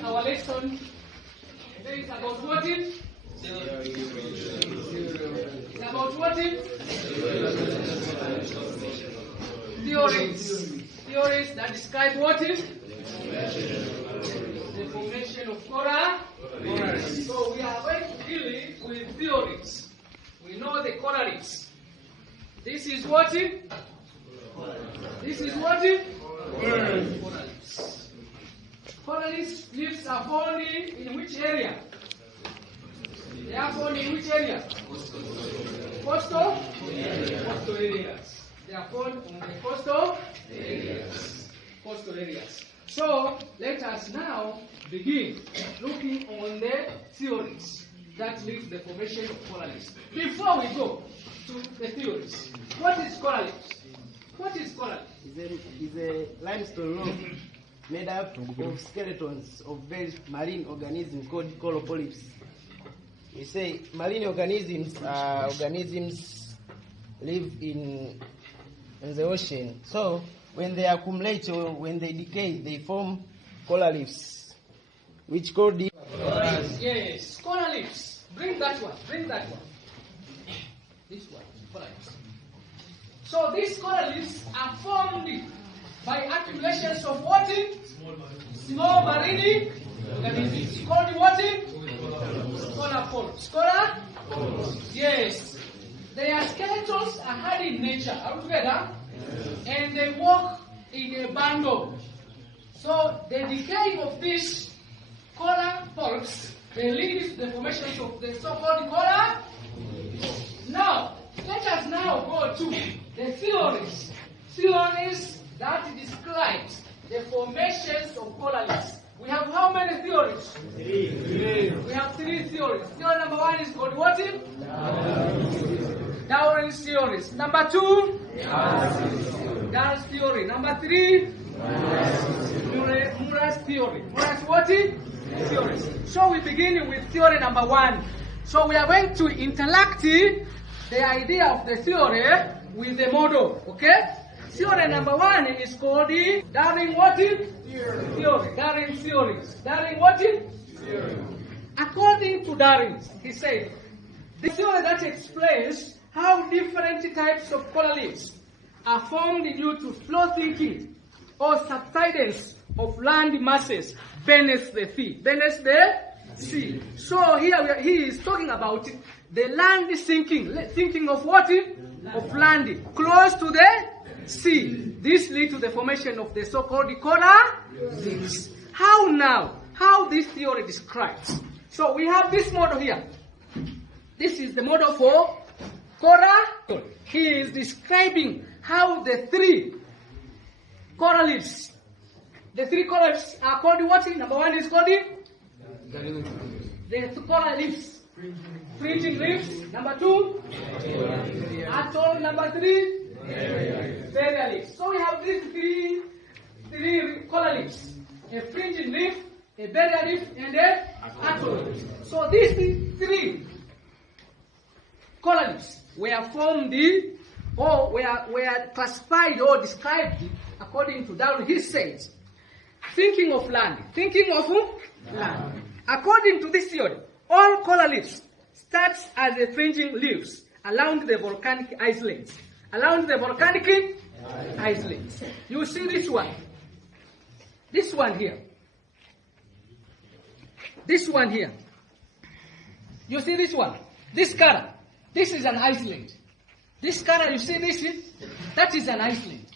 begin our lesson. Today is about what? It's about what? Theories. Theories that describe what? The formation of corals. So we are going to deal with theories. We know the corals. This is what? This is what? Corals. Coral leaves are found in which area? They are found in which area? Coastal? Coastal areas. They are found on the coastal areas. Coastal areas. So let us now begin looking on the theories that lead to the formation of corals. Before we go to the theories, what is corals? What is coral? It's a limestone rock made up of skeletons of various marine organisms called coral polyps. We say marine organisms are organisms live in the ocean. So when they accumulate or when they decay, they form coral reefs, which called the Yes, coral reefs. Bring that one. Bring that one. This one, coral reefs. So these coral reefs are formed by accumulations of what? Small marine organisms. Called what? Coral polyps. Coral? Yes. Their skeletons are hard in nature. Are we together? And they walk in a bundle. So the decay of these coral polyps, they lead to the formation of the so-called coral. Now, let us now go to the theories. Theories that describe the formations of coral reefs. We have how many theories? Three. We have three theories. Theory number one is called what? Darwin's theories. Number two? Darwin's theory. Number three? Murray's theory. Murray's what? Theories. So we begin with theory number one. So we are going to interact the idea of the theory with the model. Okay? Theory number one is called the Darwin what? Theory. Darwin theories. Darwin what? Theory. According to Darwin, he said, the theory that explains how different types of coral reefs are formed due to slow sinking or subsidence of land masses beneath the sea. Beneath the sea. So here he is talking about the land sinking. Sinking of what? Of land close to the sea. This leads to the formation of the so-called coral reefs. How now? How this theory describes? So we have this model here. This is the model for coral. He is describing how the three coral reefs, the three coral reefs are called what? Number one is called the coral reefs. Fringing reefs. Number two, atoll. Number three, barrier reefs. So we have these three coral reefs: a fringing reef, a barrier reef, and a atoll reef. So these three coral reefs were formed or were classified or described according to Darwin. He says, thinking of land. Thinking of land. According to this theory, all coral reefs start as the fringing reefs around the volcanic islands. Around the volcanic islands. You see this one. This one here. This one here. You see this one. This color. This is an island. This color, you see this? That is an island.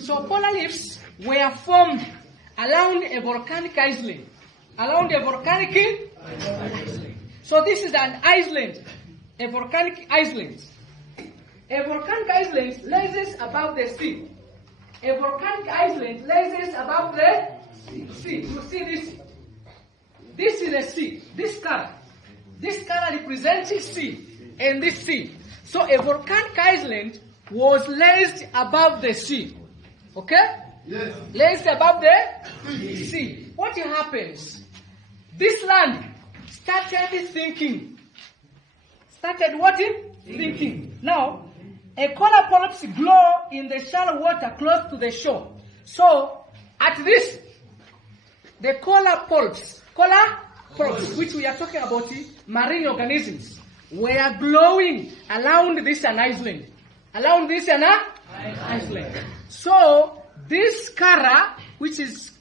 So coral reefs were formed around a volcanic island. Around a volcanic island. So this is an island. A volcanic island. A volcanic island rises above the sea. A volcanic island rises above the sea. You see this? This is the sea. This color. This color represents the sea. And this sea. So a volcanic island was raised above the sea. Okay? Yes. Raised above the sea. What happens? This land started sinking. Started what? Sinking. Now, a coral polyps grow in the shallow water close to the shore. So, at this, the coral polyps coral polyps, which we are talking about, marine organisms, were growing around this island. Around this island. So this color, which is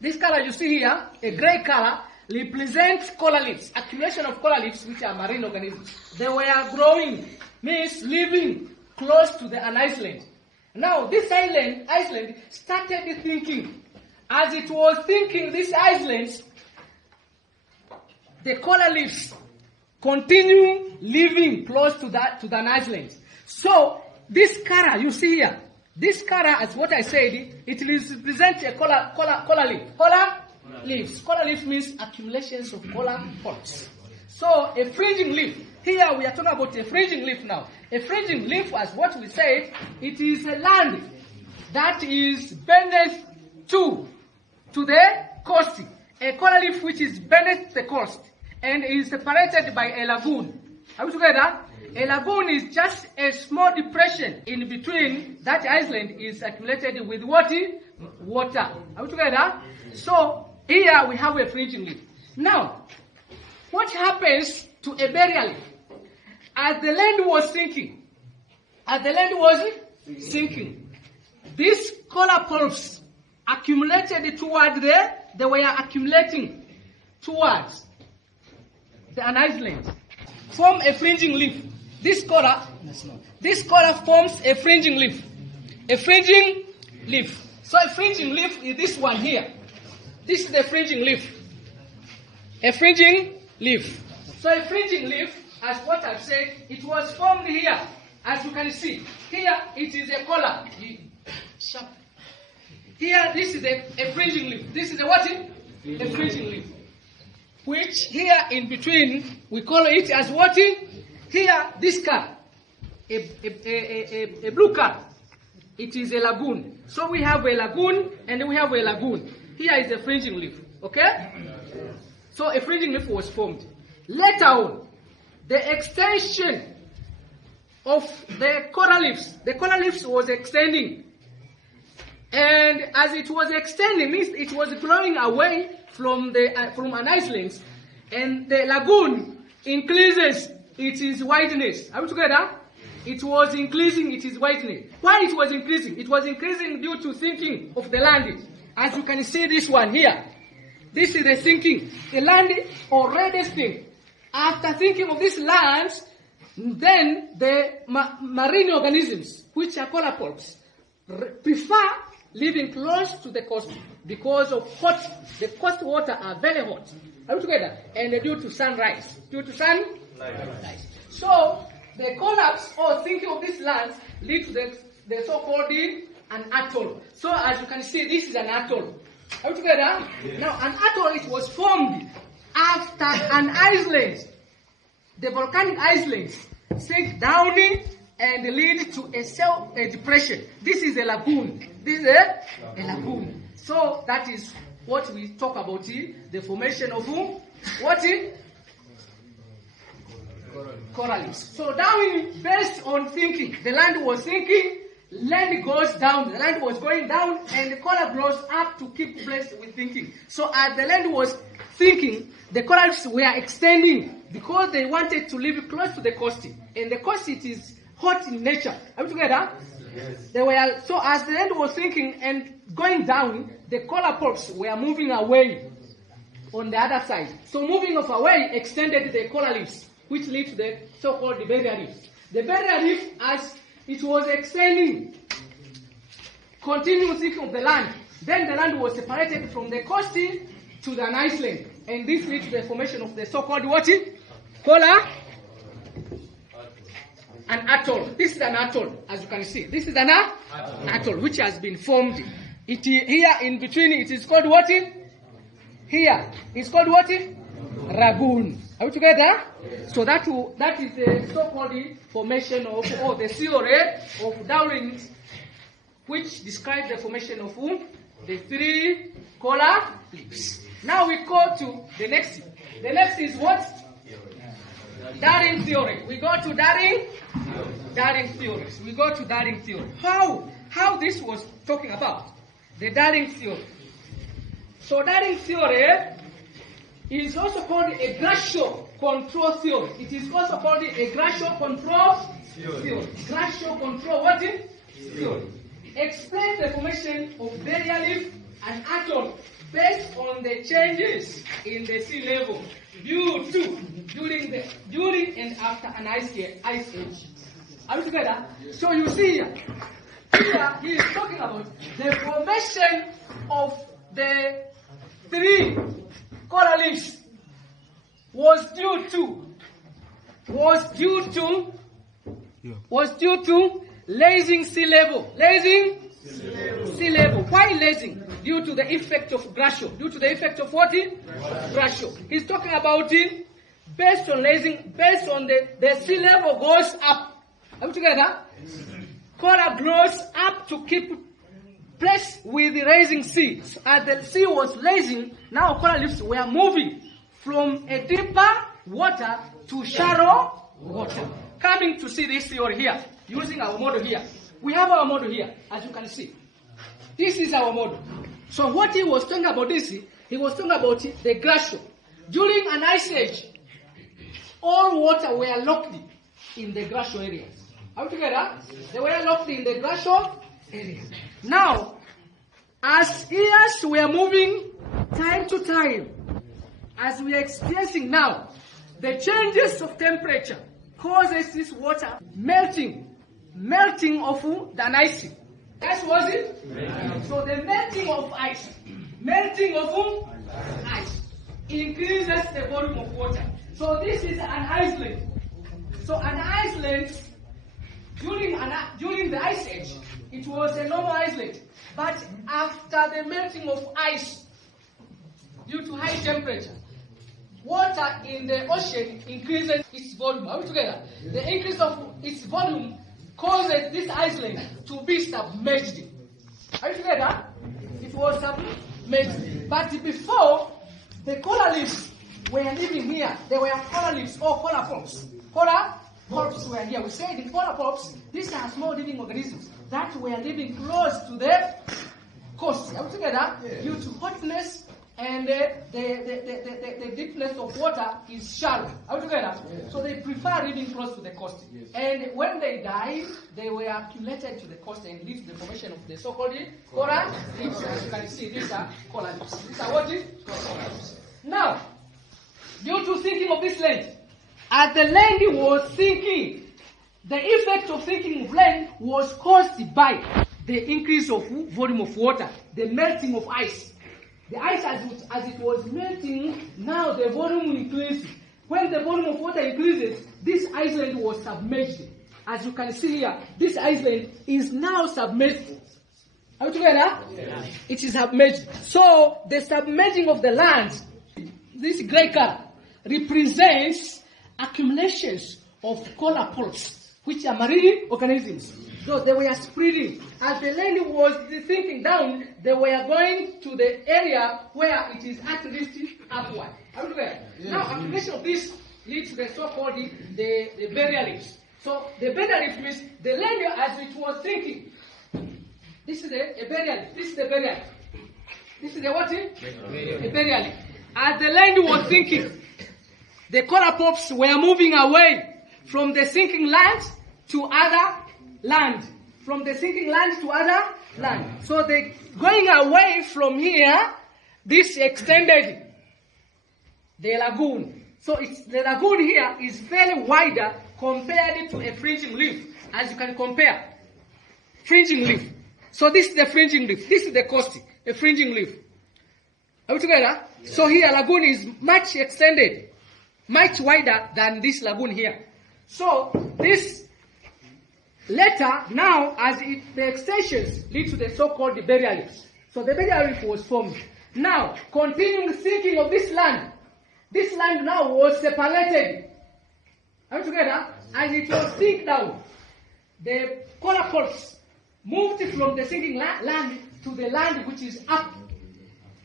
this color you see here, a gray color, represents coral reefs, accumulation of coral reefs, which are marine organisms. They were growing, means living close to an island. Now this island started thinking. As it was thinking, this island, the coral reefs continue living close to the island. So this color you see here, this color, as what I said, it represents a coral leaf. Coral leaves. Coral leaf means accumulations of coral polyps. So a fringing leaf. Here we are talking about a fringing leaf now. A fringing leaf, as what we said, it is a land that is bended to the coast. A coral reef which is bended to the coast and is separated by a lagoon. Are we together? A lagoon is just a small depression in between that island is accumulated with water. Are we together? So here we have a fringing leaf. Now, what happens to a barrier leaf? As the land was sinking, these coral polyps accumulated toward they were accumulating towards an island, form a fringing leaf. This coral forms a fringing leaf. A fringing leaf. So a fringing leaf is this one here. This is the fringing leaf. A fringing leaf. So a fringing leaf, as what I've said, it was formed here. As you can see, here it is a collar. Here, this is a fringing leaf. This is a what? A fringing leaf. Which here in between, we call it as what? Here, this car, a blue car. It is a lagoon. So we have a lagoon and we have a lagoon. Here is a fringing leaf. Okay? So a fringing leaf was formed. Later on, the extension of the coral leaves was extending. And as it was extending, means it was growing away from an island, and the lagoon increases its wideness. Are we together? It was increasing its wideness. Why it was increasing? It was increasing due to sinking of the land. As you can see this one here. This is the sinking. The land already sinks. After thinking of this land, then the marine organisms, which are coral polyps, prefer living close to the coast because of the coast water are very hot. Are we together? And due to sunrise. So the collapse or thinking of this land lead to the so-called an atoll. So as you can see, this is an atoll. Are we together? Yeah. Now an atoll, it was formed after an island, the volcanic islands, sink down and lead to a depression. This is a lagoon. This is a lagoon. So that is what we talk about, the formation of what? Coral reefs. So down, based on thinking, the land was sinking, land goes down, the land was going down, and the coral grows up to keep pace with thinking. So as the land was sinking, the coral reefs were extending because they wanted to live close to the coast. And the coast, it is hot in nature. Are we together? Yes. So as the land was sinking and going down, the coral polyps were moving away on the other side. So moving away extended the coral reefs, which lead to the so-called barrier reef. The barrier reef, as it was extending, continued sinking of the land. Then the land was separated from the coast to the island. And this leads to the formation of the so-called what? Coral? An atoll. This is an atoll, as you can see. This is an atoll which has been formed. Here in between, it is called what? Here, it's called what? Lagoon. Are we together? So that is the so-called formation of, or the theory of Darwin, which describes the formation of the three coral reefs. Now we go to the next. The next is what? Darwin theory. We go to Darwin theories. We go to Darwin theory. How this was talking about? The Darwin theory. So Darwin theory is also called a Gratiot control theory. It is also called a Gratiot control theory. Gratiot control what is? Theory. Explain the formation of barrier reef and atoll based on the changes in the sea level due to during and after an ice age. Are we together? So you see here he is talking about the formation of the 3 coral reefs was due to rising sea level. Sea level. Why rising? Due to the effect of Gratiot. Due to the effect of what? Gratiot. He's talking about it based on the sea level goes up. Are we together? Coral grows up to keep pace with the rising sea. As the sea was rising, now coral reefs were moving from a deeper water to shallow water. Coming to see this theory here, using our model here. We have our model here, as you can see. This is our model. So what he was talking about he was talking about the Gratiot. During an ice age, all water were locked in the Gratiot area. Are we together? They were locked in the Gratiot area. Now, as years were moving time to time, as we are experiencing now, the changes of temperature causes this water melting of the ice. That was it? So the melting of ice increases the volume of water. So this is an island. So an island, during the ice age, it was a normal island. But after the melting of ice, due to high temperature, water in the ocean increases its volume. Are we together? The increase of its volume causes this island to be submerged. Are you together? It was submerged. But before, the coral reefs were living here. They were coral reefs or coral polyps. Coral polyps were here. We said in coral polyps, these are small living organisms that were living close to the coast. Are we together? Yeah. Due to hotness and the deepness of water is shallow. Are we together? Yeah. So they prefer living close to the coast. Yes. And when they died, they were accumulated to the coast and lead to the formation of the so-called coral reefs. As you can see, these are coral reefs. These are what is? Coral reefs. Now, due to sinking of this land, as the land was sinking, the effect of sinking of land was caused by the increase of volume of water, the melting of ice. The ice, as it was melting, now the volume increases. When the volume of water increases, this island was submerged. As you can see here, this island is now submerged. Are we together? Yeah. It is submerged. So the submerging of the land, this gray color, represents accumulations of coral polyps, which are marine organisms. So they were spreading. As the land was sinking down, they were going to the area where it is at least upward. Are we together? Yeah. Now, accumulation of this leads to the so-called the barrier reefs. So the barrier reef means the land as it was sinking. This is a barrier reef. This is the barrier reef. This is the what? A barrier reef. As the land was sinking, the coral polyps were moving away from the sinking land to other land. From the sinking land to other land. So they going away from here, this extended the lagoon. So the lagoon here is very wider compared to a fringing reef. As you can compare. Fringing reef. So this is the fringing reef. This is the coast, a fringing reef. Are we together? Yeah. So here lagoon is much extended, much wider than this lagoon here. So this later, now, the extensions lead to the so-called barrier reefs. So the barrier reef was formed. Now, continuing sinking of this land now was separated. Are we together? As it was sink down, the coral polyps moved from the sinking land to the land which is up.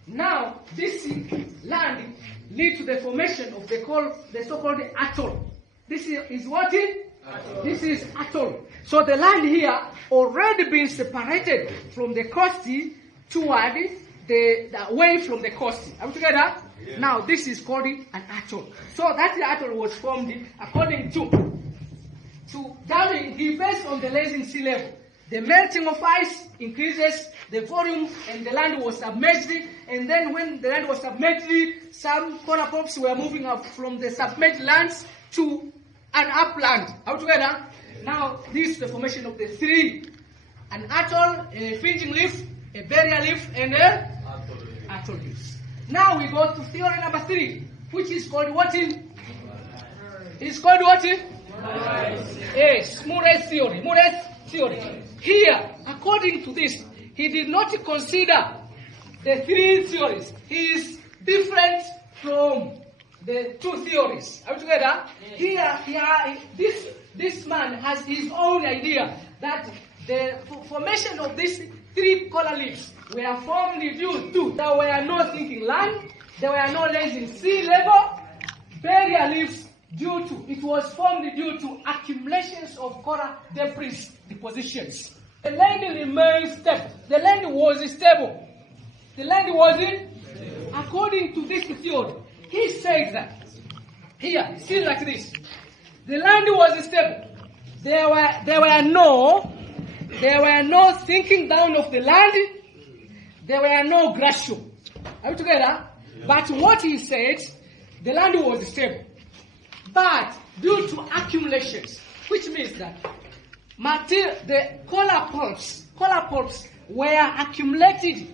Now, this land leads to the formation of the so-called atoll. This is what it? This is atoll. So the land here already been separated from the coast toward away from the coast. Are we together? Yeah. Now this is called an atoll. So that atoll was formed according to Darwin. He based on the rising sea level. The melting of ice increases the volume, and the land was submerged. And then when the land was submerged, some coral polyps were moving up from the submerged lands to an upland. Are we together? Now this is the formation of the three: an atoll, a fringing leaf, a barrier leaf, and a atoll leaves. Now we go to theory number 3, which is called what? It's called what? Yes, Murray's theory. Murray's theory. Here, according to this, he did not consider the 3 theories. He is different from the 2 theories. Are we together? Here, this man has his own idea that the formation of these 3 coral leaves were formed due to there were no sinking land, there were no rising sea level. Barrier leaves it was formed due to accumulations of coral debris depositions. The land remains stable. The land was stable. The land was according to this theory. He says that here, see like this. The land was stable. There were no sinking down of the land. There were no glacier. Are we together? Yeah. But what he said, the land was stable. But due to accumulations, which means that the coral polyps were accumulated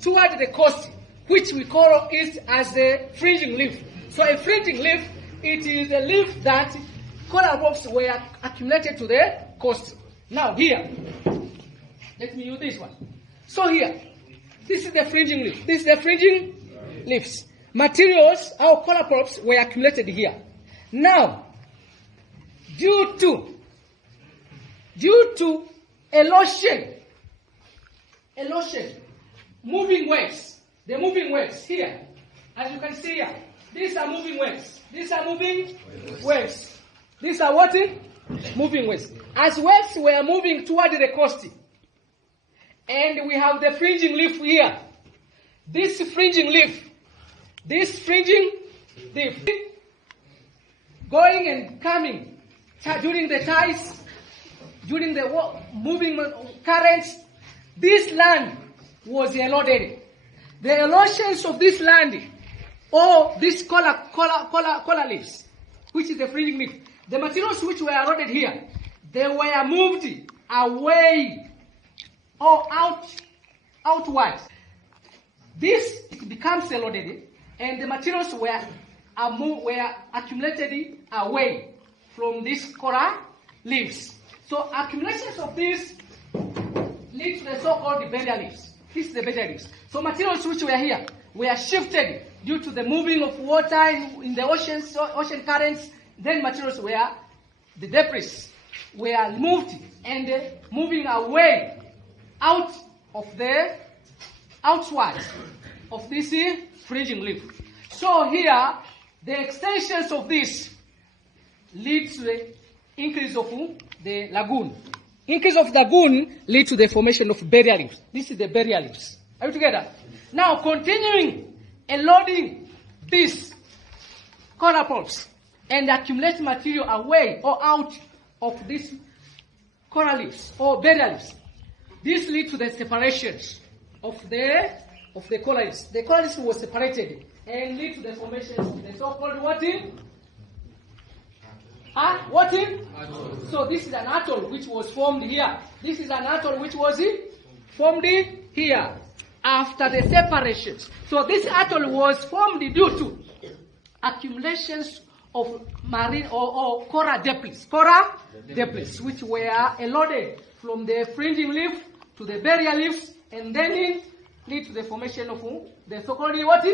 toward the coast, which we call it as a fringing leaf. So a fringing leaf, it is a leaf that coral polyps were accumulated to the coast. Now here, let me use this one. So here, this is the fringing leaf. This is the fringing leaves. Materials, our coral polyps were accumulated here. Now, due to erosion, moving waves, the moving waves here, as you can see here, these are moving waves. These are moving waves. These are what? Moving waves. As waves were moving toward the coast, and we have the fringing leaf here. This fringing leaf, going and coming during the tides, during the moving currents, this land was eroded. The erosions of this land, or this coral leaves, which is the fringing leaf, the materials which were eroded here, they were moved away or outwards. This becomes eroded, and the materials were accumulated away from these coral leaves. So accumulations of these lead to the so-called barrier leaves. This is the barrier leaves. So materials which were here were shifted due to the moving of water in the oceans, ocean currents. Then materials the debris were moved and moving away outwards of this fringing leaf. So here, the extensions of this leads to the increase of the lagoon. Increase of the lagoon leads to the formation of barrier leaves. This is the barrier leaves. Are you together? Now, continuing and loading these coral polyps and accumulate material away or out of these coral leaves or barrier leaves. This leads to the separations of the coral leaves. The coral leaves was separated and lead to the formation of the so-called what? What? So this is an atoll which was formed here. This is an atoll which was formed here after the separations. So this atoll was formed due to accumulations of marine or coral debris, which were eroded from the fringing leaf to the barrier leaves, and then lead to the formation of the so-called what?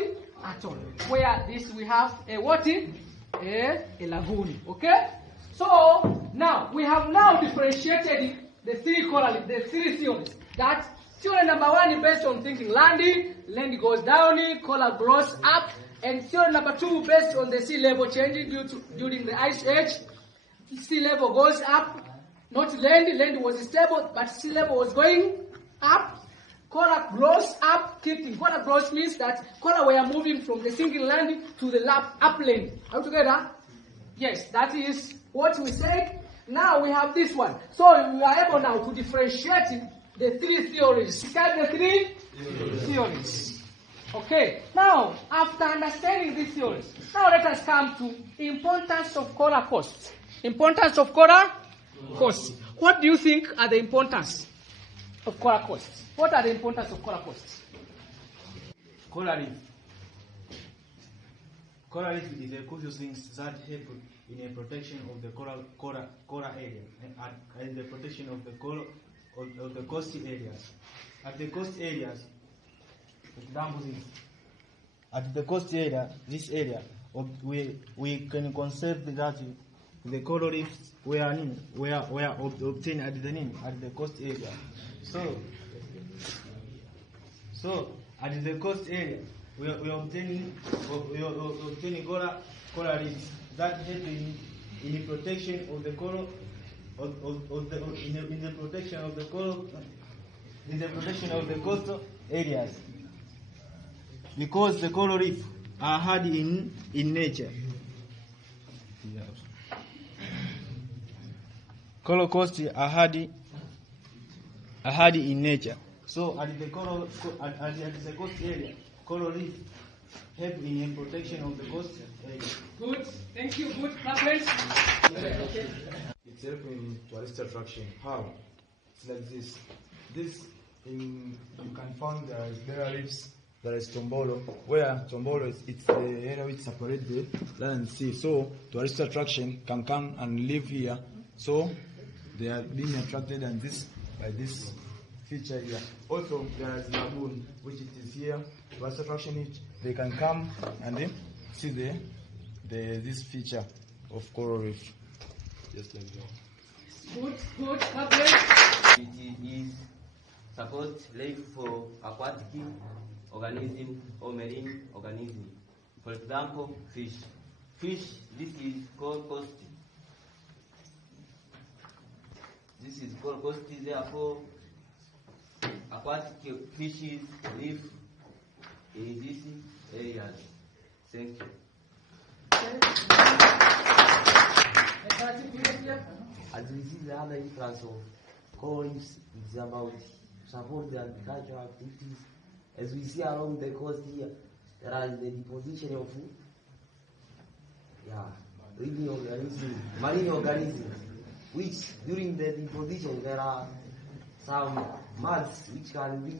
Atoll. Where this we have a what? A lagoon. Okay? So now we have differentiated the three theories. That theory number 1 is based on thinking land goes down, coral grows up, and theory number 2 based on the sea level changing during the ice age. Sea level goes up, not land was stable, but sea level was going up. Coral grows up, keep shifting. Coral growth means that coral were moving from the single land to the upland. Are we together? Yes, that is what we said. Now we have this one. So we are able now to differentiate the three theories. Describe the three theories. Okay. Now, after understanding these theories, now let us come to importance of coral coast. Importance of coral coast. What do you think are the importance of coral coast? What are the importance of coral coast? Coral reef. Coral reef is a crucial thing that help in the protection of the coral area and the protection of the coast areas. At the coast areas, example is at the coast area, this area, we can conserve that the coral reefs were obtained at the coast area. So at the coast area, we are obtaining coral reefs that help in the protection of the coral, in the protection of the coral, in the protection of the coastal areas, because the coral reef are hard in nature. Coral coast are hard in nature. So at the coast area, coral reef help in the protection of the coast area. Good. Thank you. Good. Progress. Okay. It's helping tourist attraction. How? It's like this. You can find there are reefs. There is Tombolo, where Tombolo it's the area which separates the land and sea. So tourist attraction can come and live here. So they are being attracted and by this feature here. Also there is lagoon, which it is here. Tourist attraction, they can come and then see this feature of coral reef. Just like that. Good. Progress. It is supposed life for aquatic organism or marine organism. For example, fish. Fish, this is called coast. This is called coast, therefore aquatic fishes live in these areas. Thank you. As we see, the other influence of coral reefs is about support the agricultural activities. As we see along the coast here, there is the deposition of living organisms, marine organisms, which during the deposition there are some muds which can be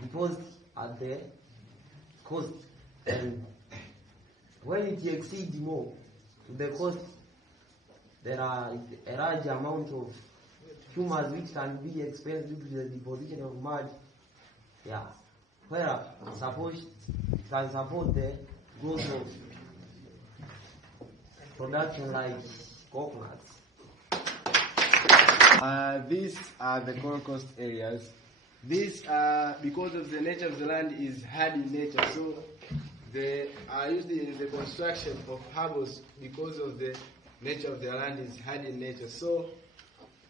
deposited at the coast, and when it exceeds more to the coast, there are a large amount of humus which can be expelled due to the deposition of mud. Where can support the growth of production like coconuts. These are the coral coast areas. These are because of the nature of the land is hard in nature, so they are used in the construction of harbors because of the nature of the land is hard in nature. So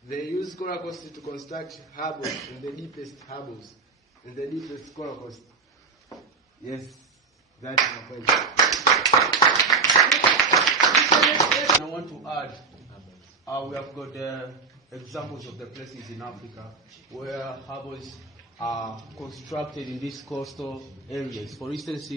they use coral coast to construct harbors in the deepest harbors, in the deepest coral coast. Yes, that's my point. I want to add, we have got examples of the places in Africa where harbors are constructed in these coastal areas. For instance,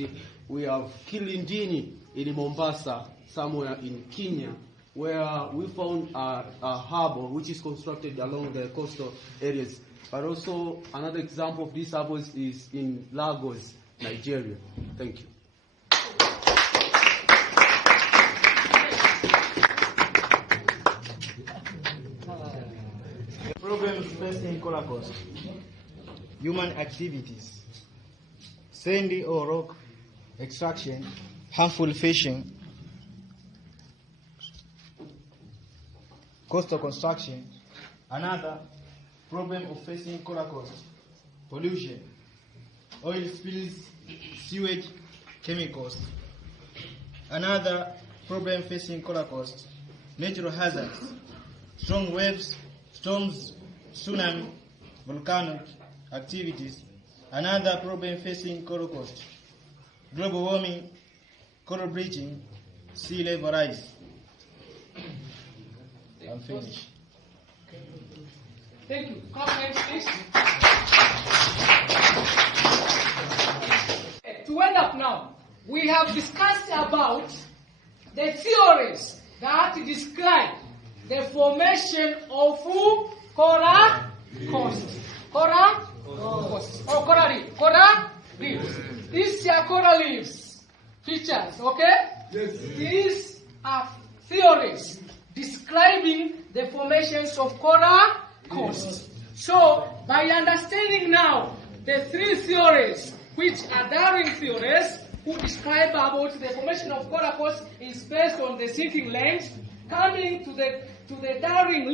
we have Kilindini in Mombasa, somewhere in Kenya, where we found a harbor which is constructed along the coastal areas. But also another example of these harbors is in Lagos, Nigeria. Thank you. Problems facing coral coast. Human activities. Sandy or rock extraction, harmful fishing, coastal construction. Another problem of facing coral coast, pollution, oil spills, sewage, chemicals. Another problem facing coral coast, natural hazards, strong waves, storms, tsunami, volcanic activities. Another problem facing Coral Coast: global warming, coral bleaching, sea level rise. I'm finished. Thank you. Comments, please. To end up now, we have discussed about the theories that describe the formation of coral coast. Coral coast. Or coral reef. Coral reefs. These are coral reefs features, okay? Yes. These are theories describing the formations of coral coast. So, by understanding now the three theories, which are Darwin theories, who describe about the formation of coral coast is based on the sinking length, coming to the Darwin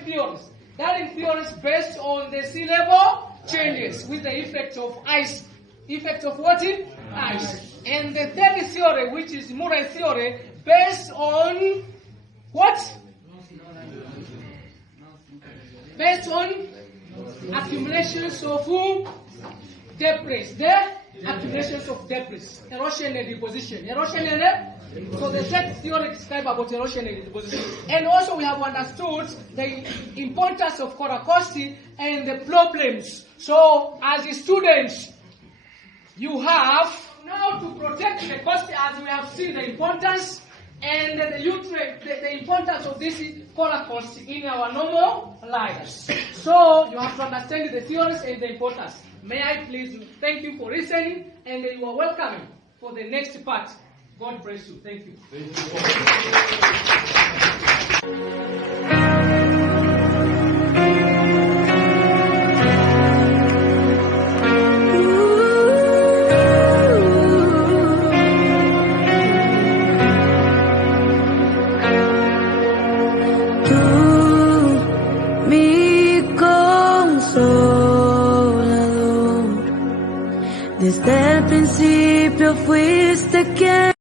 theories based on the sea level changes with the effect of ice. Effect of what? Ice. And the third theory, which is Murray theory, based on what? Based on accumulations of debris. The accumulations of debris. Erosion and deposition. So the third theory describes about erosion and deposition. And also we have understood the importance of coral coast and the problems. So as a student, you have now to protect the coast, as we have seen the importance and the importance of this coral coast in our normal lives. So you have to understand the theories and the importance. May I please thank you for listening, and you are welcome for the next part. God bless you. Thank you. Desde el principio fuiste quien